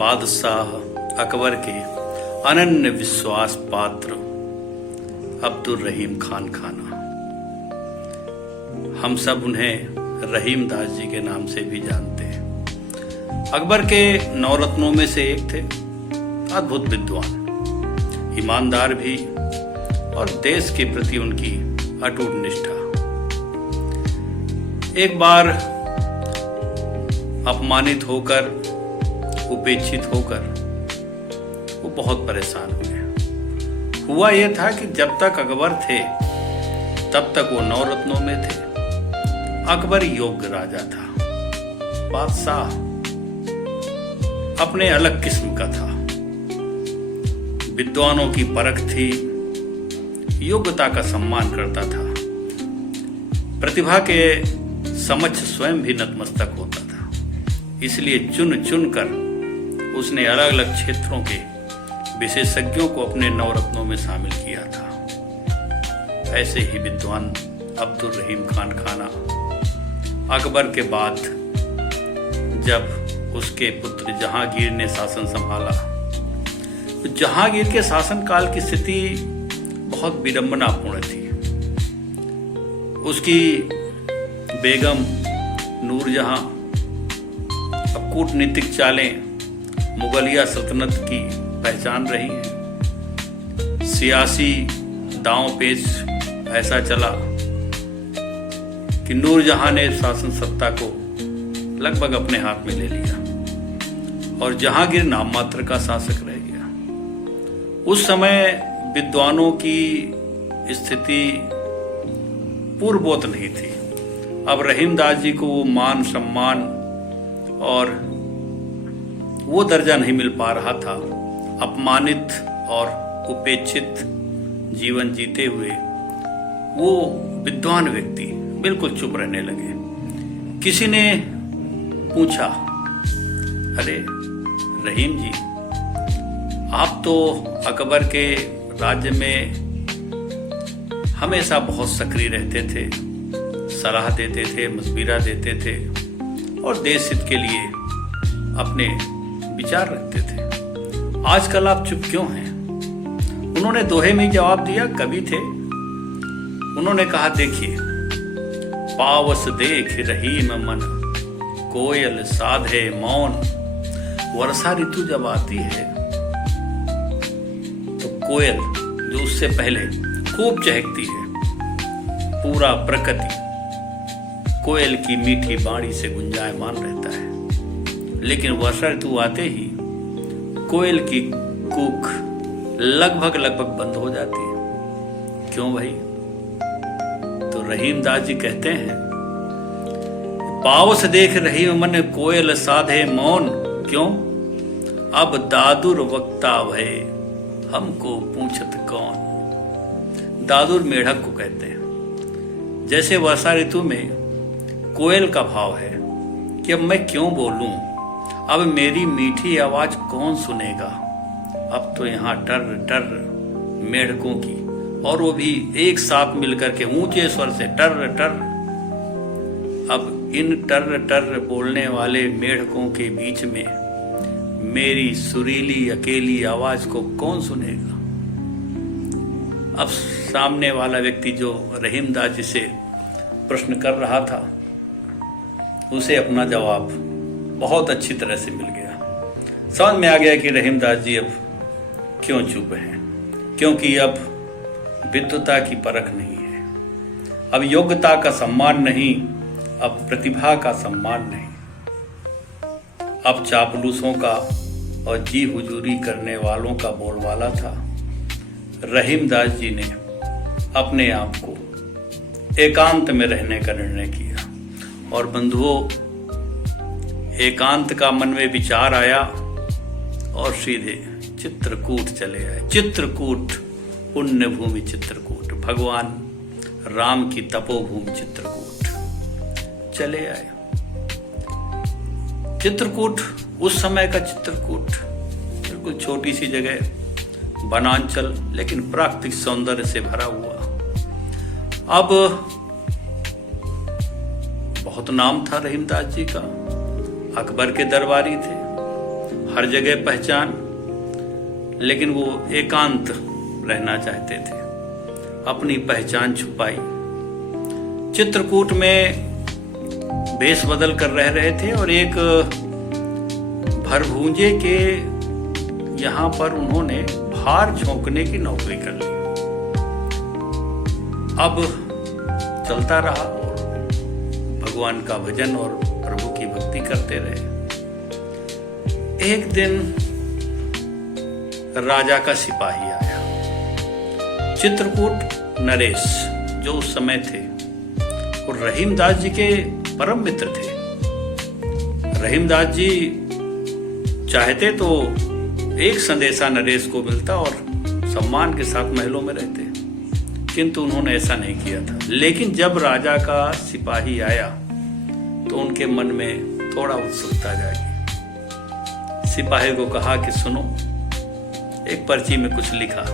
बादशाह अकबर के अनन्य विश्वास पात्र अब्दुल रहीम खान खाना। हम सब उन्हें रहीम दास जी के नाम से भी जानते हैं। अकबर के नवरत्नों में से एक थे। अद्भुत विद्वान, ईमानदार भी और देश के प्रति उनकी अटूट निष्ठा। एक बार अपमानित होकर, उपेक्षित होकर वो बहुत परेशान हुए। हुआ यह था कि जब तक अकबर थे तब तक वो नवरत्नों में थे। अकबर योग्य राजा था, बादशाह अपने अलग किस्म का था। विद्वानों की परख थी, योग्यता का सम्मान करता था, प्रतिभा के समक्ष स्वयं भी नतमस्तक होता था। इसलिए चुन चुन कर उसने अलग अलग क्षेत्रों के विशेषज्ञों को अपने नवरत्नों में शामिल किया था। ऐसे ही विद्वान अब्दुल रहीम खान खाना अकबर के बाद जब उसके पुत्र जहांगीर ने शासन संभाला तो जहांगीर के शासनकाल की स्थिति बहुत विडंबनापूर्ण थी। उसकी बेगम नूरजहां अब कूटनीतिक चालें मुगलिया सल्तनत की पहचान रही हैं। सियासी दांव पेच ऐसा चला कि नूरजहां ने शासन सत्ता को लगभग अपने हाथ में ले लिया और जहांगीर नाम मात्र का शासक रह गया। उस समय विद्वानों की स्थिति पूर्ववत नहीं थी। अब रहीम दास जी को वो मान सम्मान और वो दर्जा नहीं मिल पा रहा था। अपमानित और उपेक्षित जीवन जीते हुए वो विद्वान व्यक्ति बिल्कुल चुप रहने लगे। किसी ने पूछा, अरे रहीम जी, आप तो अकबर के राज्य में हमेशा बहुत सक्रिय रहते थे, सलाह देते थे, मशविरा देते थे और देश हित के लिए अपने विचार रखते थे। आजकल आप चुप क्यों हैं? उन्होंने दोहे में जवाब दिया, कवि थे। उन्होंने कहा, देखिए, पावस देख रहीम मन, कोयल साधे मौन। वर्षा ऋतु जब आती है तो कोयल जो उससे पहले खूब चहकती है, पूरा प्रकृति कोयल की मीठी बाणी से गुंजायमान रहता है। लेकिन वर्षा ऋतु आते ही कोयल की कूक लगभग बंद हो जाती है। क्यों भाई? तो रहीम दास जी कहते हैं, पावस देख रहीम मन, कोयल साधे मौन। क्यों? अब दादुर वक्ता भय, हमको पूछत कौन। दादुर मेढक को कहते हैं। जैसे वर्षा ऋतु में कोयल का भाव है कि अब मैं क्यों बोलूं, अब मेरी मीठी आवाज कौन सुनेगा। अब तो यहाँ टर टर मेढकों की, और वो भी एक साथ मिलकर के ऊंचे स्वर से टर टर। अब इन टर टर बोलने वाले मेढकों के बीच में मेरी सुरीली अकेली आवाज को कौन सुनेगा। अब सामने वाला व्यक्ति जो रहीम दास जी से प्रश्न कर रहा था, उसे अपना जवाब बहुत अच्छी तरह से मिल गया। समझ में आ गया कि रहीम दास जी अब क्यों चुप हैं। क्योंकि अब विद्वता की परख नहीं है, अब योग्यता का सम्मान नहीं, अब प्रतिभा का सम्मान नहीं, अब चापलूसों का और जी हुजूरी करने वालों का बोलबाला था। रहीम दास जी ने अपने आप को एकांत में रहने का निर्णय किया। और बंधुओं, एकांत का मन में विचार आया और सीधे चित्रकूट चले आए। चित्रकूट, पुण्य भूमि चित्रकूट, भगवान राम की तपोभूमि चित्रकूट चले आए। चित्रकूट, उस समय का चित्रकूट बिल्कुल छोटी सी जगह, वनांचल, लेकिन प्राकृतिक सौंदर्य से भरा हुआ। अब बहुत नाम था रहीम दास जी का, अकबर के दरबारी थे, हर जगह पहचान, लेकिन वो एकांत रहना चाहते थे, अपनी पहचान छुपाई। चित्रकूट में भेष बदल कर रह रहे थे और एक भरभूंजे के यहाँ पर उन्होंने भार झोंकने की नौकरी कर ली। अब चलता रहा और भगवान का भजन और प्रभु की भक्ति करते रहे। एक दिन राजा का सिपाही आया। चित्रकूट नरेश जो उस समय थे और रहीमदास जी के परम मित्र थे। रहीमदास जी चाहते तो एक संदेशा नरेश को मिलता और सम्मान के साथ महलों में रहते, किंतु उन्होंने ऐसा नहीं किया था। लेकिन जब राजा का सिपाही आया तो उनके मन में थोड़ा उत्सुकता जागी। सिपाही को कहा कि सुनो, एक पर्ची में कुछ लिखा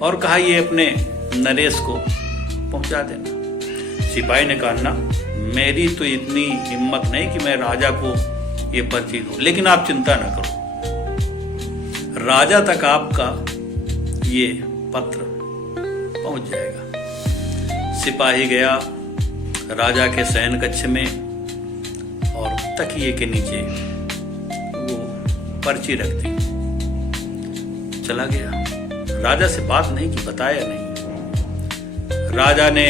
और कहा ये अपने नरेश को पहुंचा देना। सिपाही ने कहा ना, मेरी तो इतनी हिम्मत नहीं कि मैं राजा को ये पर्ची दूं, लेकिन आप चिंता ना करो, राजा तक आपका ये पत्र पहुंच जाएगा। सिपाही गया राजा के शयन कक्ष में और तकिए के नीचे वो पर्ची रख दी, चला गया। राजा से बात नहीं की, बताया नहीं। राजा ने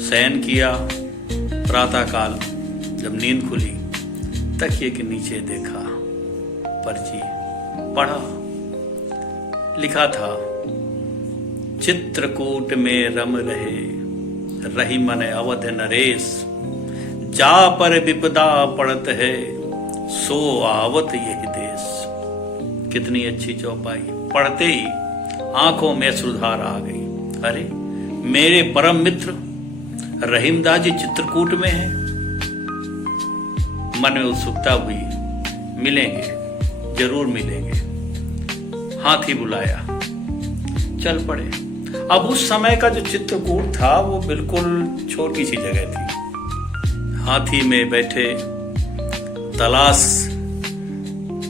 शयन किया। प्रातःकाल जब नींद खुली, तकिए के नीचे देखा, पर्ची पढ़ा। लिखा था, चित्रकूट में रम रहे रहीमन अवध नरेश, जा पर विपदा पड़त है, सो आवत यही देश। कितनी अच्छी चौपाई, पढ़ते ही आंखों में सुधार आ गई। अरे मेरे परम मित्र रहीमदास जी चित्रकूट में हैं। मन में उत्सुकता हुई, मिलेंगे, जरूर मिलेंगे। हाथी बुलाया, चल पड़े। अब उस समय का जो चित्रकूट था वो बिल्कुल छोटी सी जगह थी। हाथी में बैठे तलाश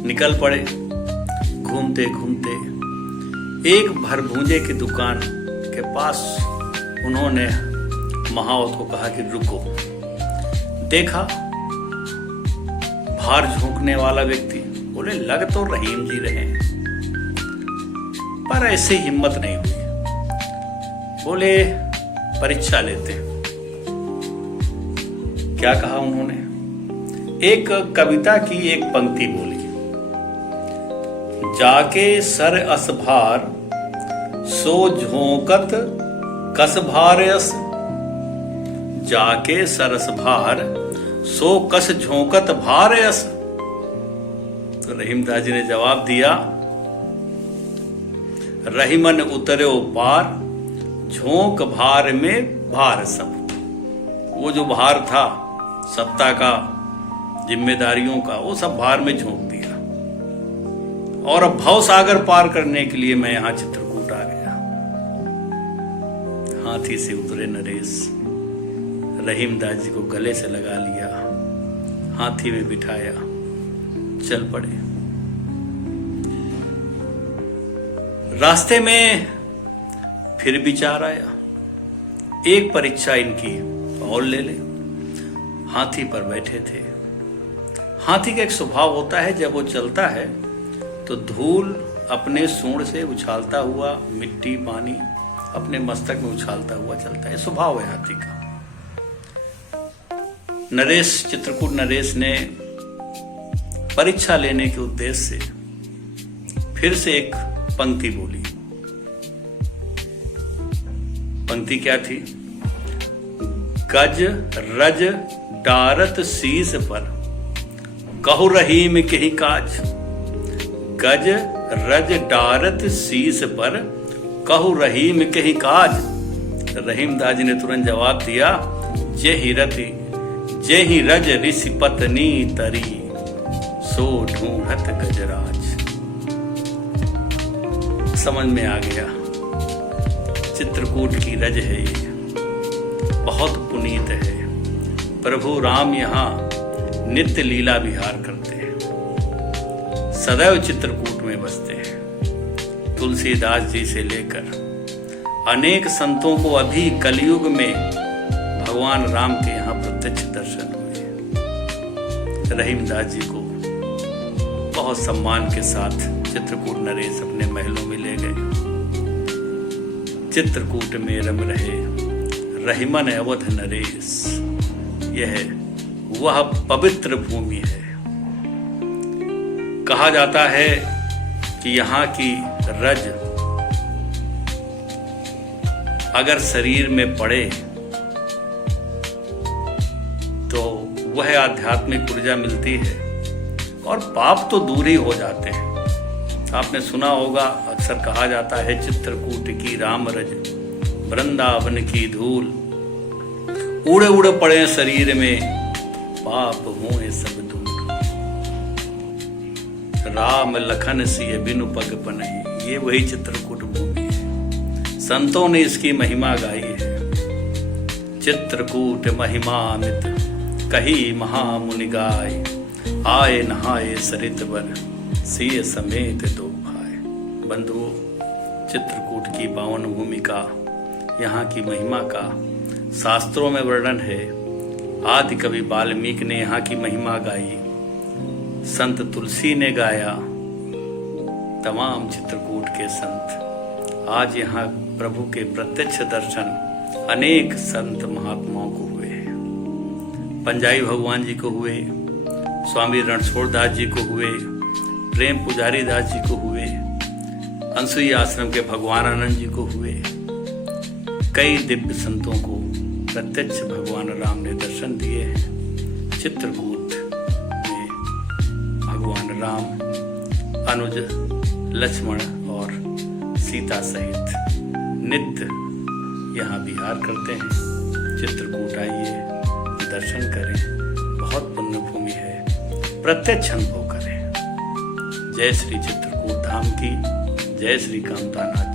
निकल पड़े। घूमते घूमते एक भरभूंजे की दुकान के पास उन्होंने महावत को कहा कि रुको। देखा भार झोंकने वाला व्यक्ति, बोले लग तो रहीम जी रहे, पर ऐसे हिम्मत नहीं हुई। बोले परीक्षा लेते। क्या कहा उन्होंने? एक कविता की एक पंक्ति बोली, जाके सर असभार सो झोंकत कस भारयस। जाके सरस भार सो कस झोंकत भारयस। तो रहीमदास जी ने जवाब दिया, रहीमन उतर्यो पार झोंक भार में भार सब। वो जो भार था सत्ता का, जिम्मेदारियों का, वो सब भार में झोंक दिया। और अब भव सागर पार करने के लिए मैं यहां चित्रकूट आ गया। हाथी से उतरे नरेश, रहीमदास जी को गले से लगा लिया, हाथी में बिठाया, चल पड़े। रास्ते में फिर विचार आया, एक परीक्षा इनकी और ले ले। हाथी पर बैठे थे। हाथी का एक स्वभाव होता है, जब वो चलता है तो धूल अपने सूंड से उछालता हुआ, मिट्टी पानी अपने मस्तक में उछालता हुआ चलता है। स्वभाव है हाथी का। नरेश, चित्रकूट नरेश ने परीक्षा लेने के उद्देश्य से फिर से एक पंक्ति बोली। पंक्ति क्या थी? गज रज डारत शीस पर कहु रहीम केहि काज। गज रज डारत शीस पर कहु रहीम केहि काज। रहीमदास जी ने तुरंत जवाब दिया, जेहि रज ऋषि पत्नी तरी सो ढूंढत गजराज। समझ में आ गया, चित्रकूट की रज है ये, बहुत पुनीत है। प्रभु राम यहाँ नित्य लीला विहार करते हैं। सदैव चित्रकूट में बसते हैं। तुलसीदास जी से लेकर अनेक संतों को अभी कलयुग में भगवान राम के यहाँ प्रत्यक्ष दर्शन हुए। रहीमदास जी को बहुत सम्मान के साथ चित्रकूट नरेश अपने महलों में ले गए। चित्रकूट में रम रहे रहीमन अवध नरेश, यह वह पवित्र भूमि है। कहा जाता है कि यहाँ की रज अगर शरीर में पड़े तो वह आध्यात्मिक ऊर्जा मिलती है और पाप तो दूर ही हो जाते हैं। आपने सुना होगा, अक्सर कहा जाता है चित्रकूट की राम रज वृंदावन की धूल, उड़े उड़े पड़े शरीर में पाप हुए सब दूर। राम लखन सिय बिनु पग पनहि, ये वही चित्रकूट भूमि है। संतों ने इसकी महिमा गाई है। चित्रकूट महिमा अमित कही महामुनि गाय, आए नहाए सरित बर सिय समेत दो भाई। बंधुओं, चित्रकूट की पावन भूमि का, यहाँ की महिमा का शास्त्रों में वर्णन है। आदि कवि वाल्मीकि ने यहाँ की महिमा गाई, संत तुलसी ने गाया, तमाम चित्रकूट के संत। आज यहाँ प्रभु के प्रत्यक्ष दर्शन अनेक संत महात्माओं को हुए। पंजाई भगवान जी को हुए, स्वामी रणछोड़दास जी को हुए, प्रेम पुजारी दास जी को हुए, अंसुई आश्रम के भगवान आनंद जी को हुए। कई दिव्य संतों को प्रत्यक्ष भगवान राम ने दर्शन दिए हैं। चित्रकूट में भगवान राम अनुज लक्ष्मण और सीता सहित नित्य यहाँ विहार करते हैं। चित्रकूट आइए, दर्शन करें, बहुत पुण्य भूमि है, प्रत्यक्ष अनुभव करें। जय श्री चित्रकूट धाम की, जय श्री कामतानाथ।